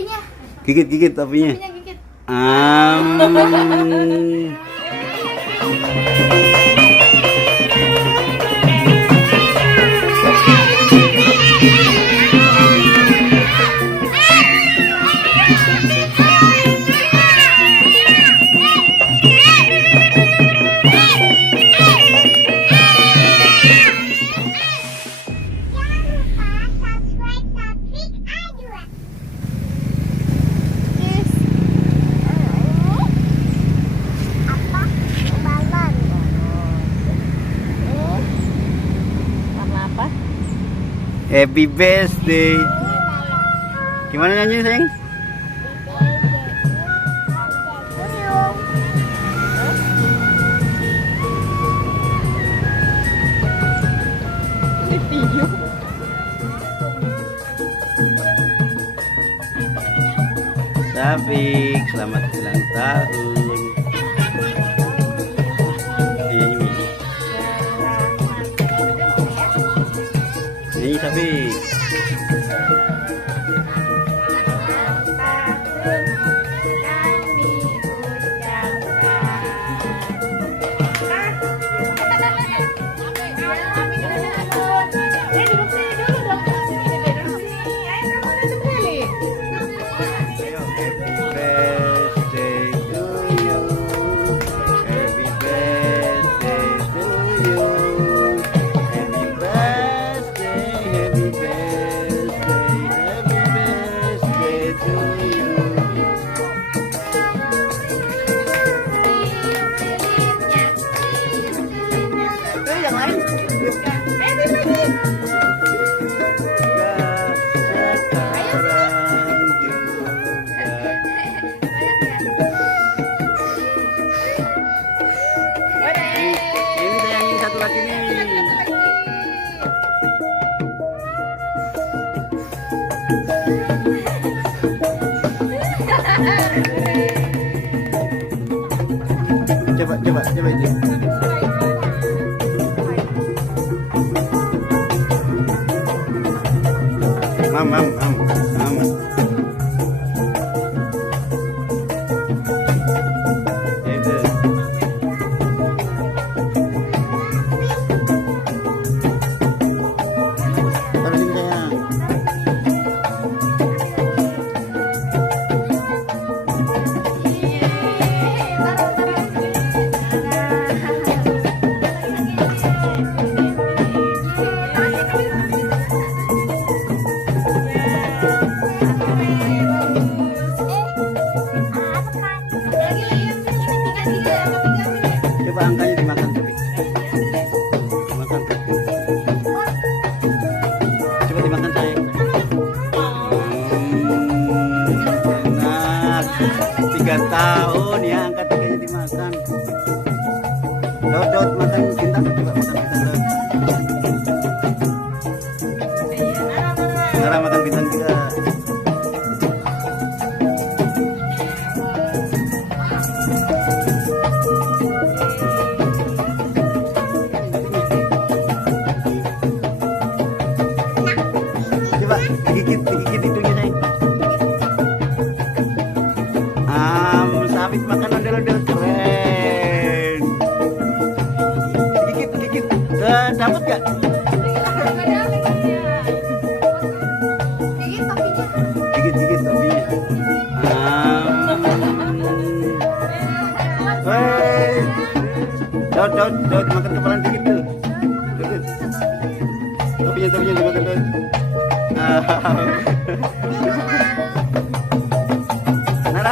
topinya. Gigit topinya. Topinya gigit. Happy birthday. Gimana nyanyi, sayang? Syafiq, selamat ulang tahun. Ini Syafiq. Coba ini. Mam. Itu. Taruh sini sayang. Coba angkanya dimakan tapi. Makan. Coba dimakan saya. Enak. 3 tahun ya angkat angkanya dimakan. Dot makan bintang, coba makan bintang. Nara makan bintang juga. Digigit hidungnya sayang. Syafiq makan ondel-ondel keren. Digigit. Dapat gak? Gigit topinya. Dot makan kepala dikit tuh. Topinya dimakan tuh.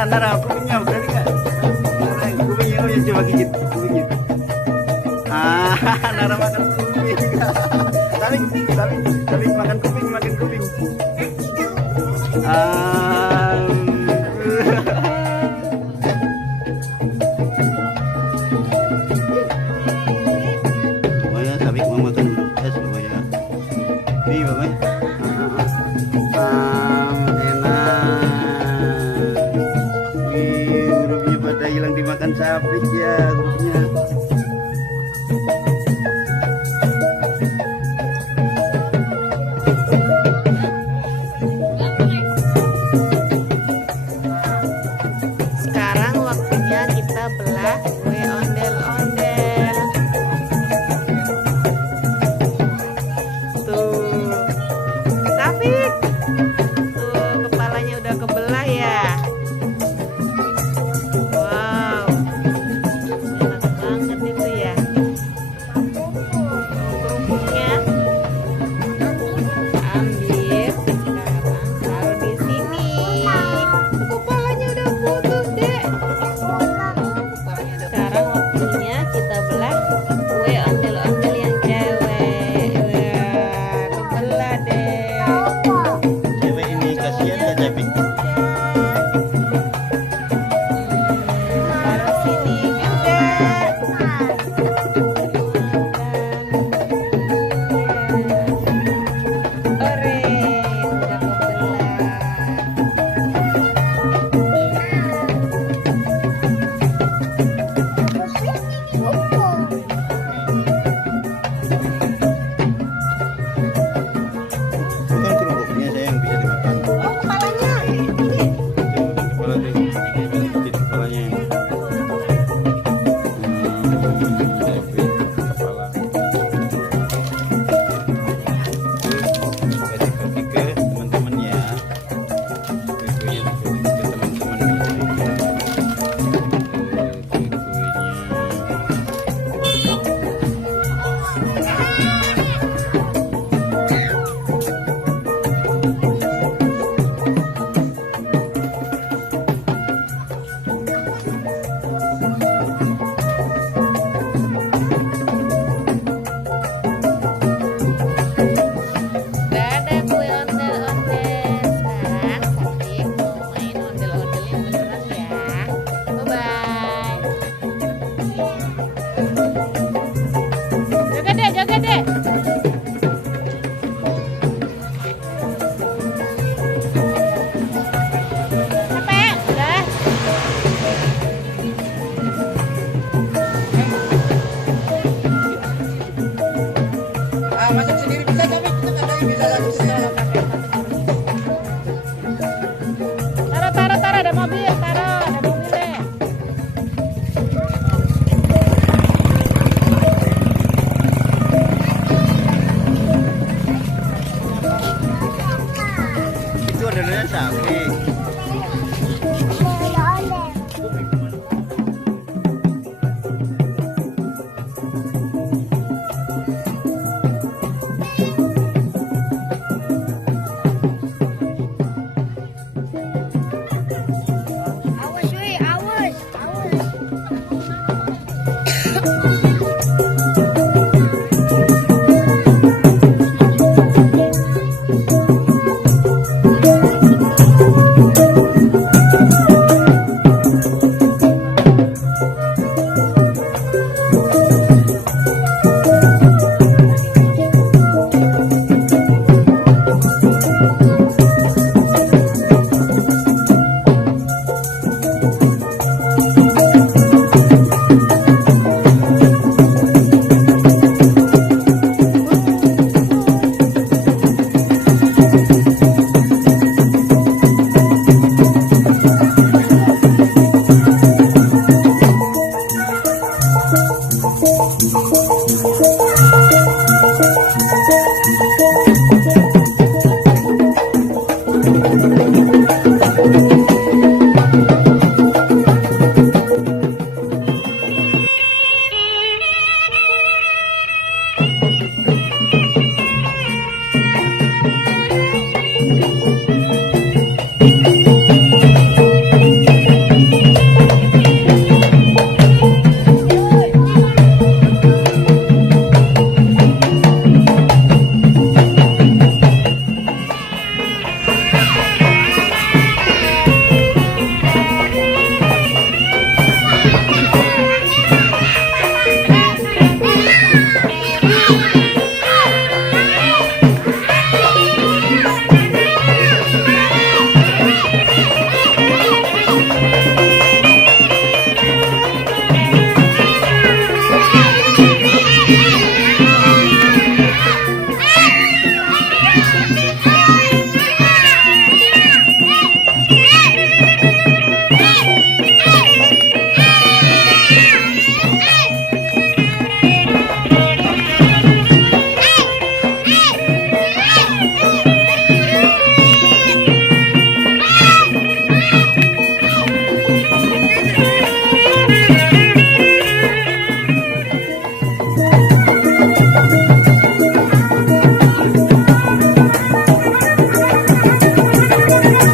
Nara, kupingnya berani gak? Nara, kupingnya coba gigit kupingnya. Nara makan kuping. Tapi makan kuping. Pokoknya Syafiq mau makan dulu. Pokoknya. Nih, Bapak. Hurufnya pada hilang dimakan Syafiq ya hurufnya. Pink. Taruh sini enggak. Ore, udah kebelah. Bukan kerupuknya saya yang bisa dimakan. Oh, kepalanya. Ini. Kepala tuh, jadi kepalanya. Kepala. Kasih kaki ke teman-teman ya. Kuenya dikasih ke teman-teman ya. Dadah kue ondel-ondel. Sekarang Sakti mau main ondel-ondel yang beneran ya. Bye-bye. Joget deh, joget deh. Capek? Udah. Masuk sendiri bisa tapi kita katanya bisa langsung sendiri. Taruh, ada mobil, ada mobilnya. Itu adalah sapi. Awas, woi, awas, awas.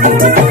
Thank you.